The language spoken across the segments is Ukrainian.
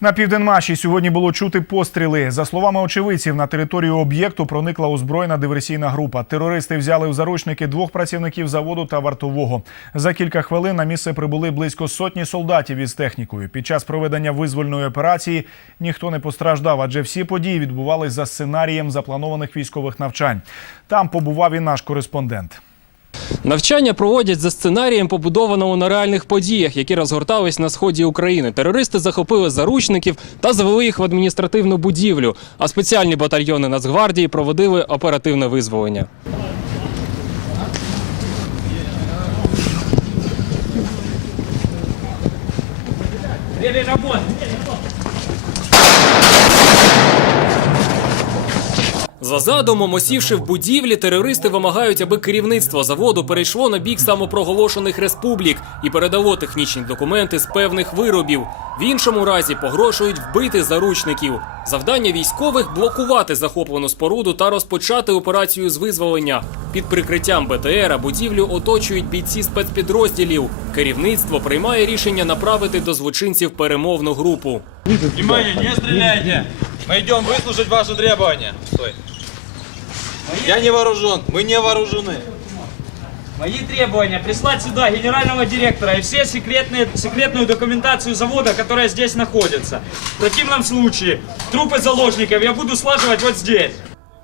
На південмаші сьогодні було чути постріли. За словами очевидців, на територію об'єкту проникла озброєна диверсійна група. Терористи взяли в заручники двох працівників заводу та вартового. За кілька хвилин на місце прибули близько сотні солдатів із технікою. Під час проведення визвольної операції ніхто не постраждав, адже всі події відбувались за сценарієм запланованих військових навчань. Там побував і наш кореспондент. Навчання проводять за сценарієм, побудованого на реальних подіях, які розгортались на сході України. Терористи захопили заручників та завели їх в адміністративну будівлю. А спеціальні батальйони Нацгвардії проводили оперативне визволення. За задумом, осівши в будівлі, терористи вимагають, аби керівництво заводу перейшло на бік самопроголошених республік і передало технічні документи з певних виробів. В іншому разі погрошують вбити заручників. Завдання військових блокувати захоплену споруду та розпочати операцію з визволення. Під прикриттям БТРа будівлю оточують бійці спецпідрозділів. Керівництво приймає рішення направити до злочинців перемовну групу. Внимание, не стреляйте! Мы идем выслушать ваши требования. Стой. Я не вооружен, мы не вооружены. Мои требования прислать сюда генерального директора и все секретные, секретную документацию завода, которая здесь находится. В противном случае трупы заложников я буду слаживать вот здесь.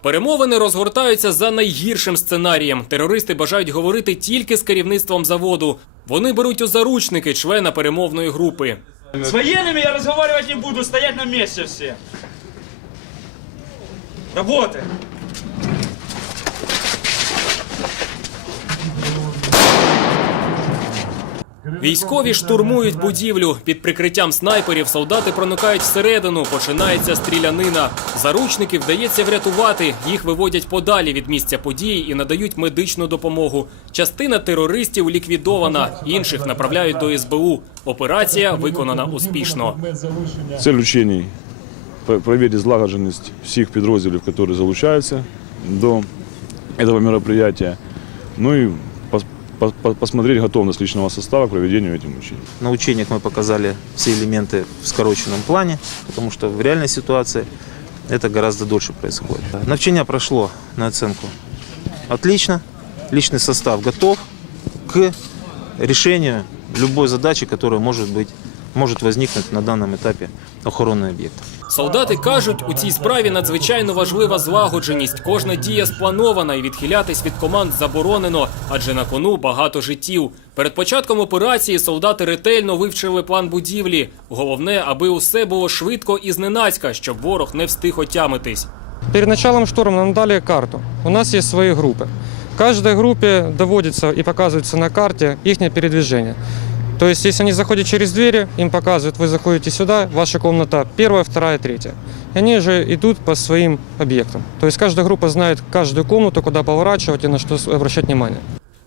Перемовини розгортаються за найгіршим сценарієм. Терористи бажають говорити тільки з керівництвом заводу. Вони беруть у заручники члена перемовної групи. С военными я разговаривать не буду, стоять на месте все. Работаем. Військові штурмують будівлю. Під прикриттям снайперів солдати проникають всередину. Починається стрілянина. Заручників вдається врятувати. Їх виводять подалі від місця події і надають медичну допомогу. Частина терористів ліквідована, інших направляють до СБУ. Операція виконана успішно. Цель учений пр- проверить злагодженість всіх підрозділів, які залучаються до этого мероприятия. Ну по- посмотреть готовность личного состава к проведению этих учений. На учениях мы показали все элементы в скороченном плане, потому что в реальной ситуации это гораздо дольше происходит. Навчание прошло на оценку отлично. Личный состав готов к решению любой задачи, которая может быть может возникнуть на данном этапе охоронного объекта. Солдати кажуть, у цій справі надзвичайно важлива злагодженість. Кожна дія спланована і відхилятись від команд заборонено, адже на кону багато життів. Перед початком операції солдати ретельно вивчили план будівлі. Головне, аби усе було швидко і зненацька, щоб ворог не встиг отямитись. Перед началом штурма нам дали карту. У нас есть свои группы. Каждой группе доводится и показывается на карте их передвижение. То есть, если они заходят через двери, им показывают, вы заходите сюда, ваша комната первая, вторая, третья. И они же идут по своим объектам. То есть, каждая группа знает каждую комнату, куда поворачивать и на что обращать внимание.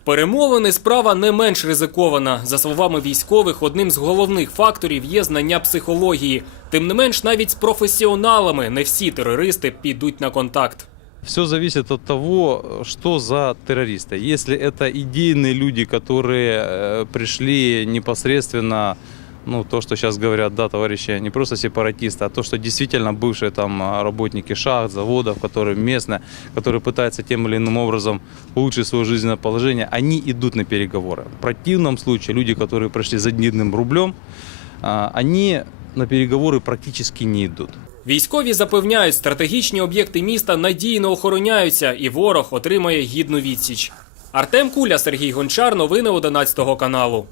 Перемовини справа не менш ризикована. За словами військових, одним з головних факторів є знання психології. Тим не менш, навіть з професіоналами не всі терористи підуть на контакт. Все зависит от того, что за террористы. Если это идейные люди, которые э, пришли непосредственно, ну, то, что сейчас говорят, да, товарищи, не просто сепаратисты, а то, что действительно бывшие там а, работники шахт, заводов, которые местные, которые пытаются тем или иным образом улучшить свое жизненное положение, они идут на переговоры. В противном случае люди, которые пришли за дневным рублем, а, они на переговоры практически не идут. Військові запевняють, стратегічні об'єкти міста надійно охороняються, і ворог отримає гідну відсіч. Артем Куля, Сергій Гончар. Новини 11 каналу.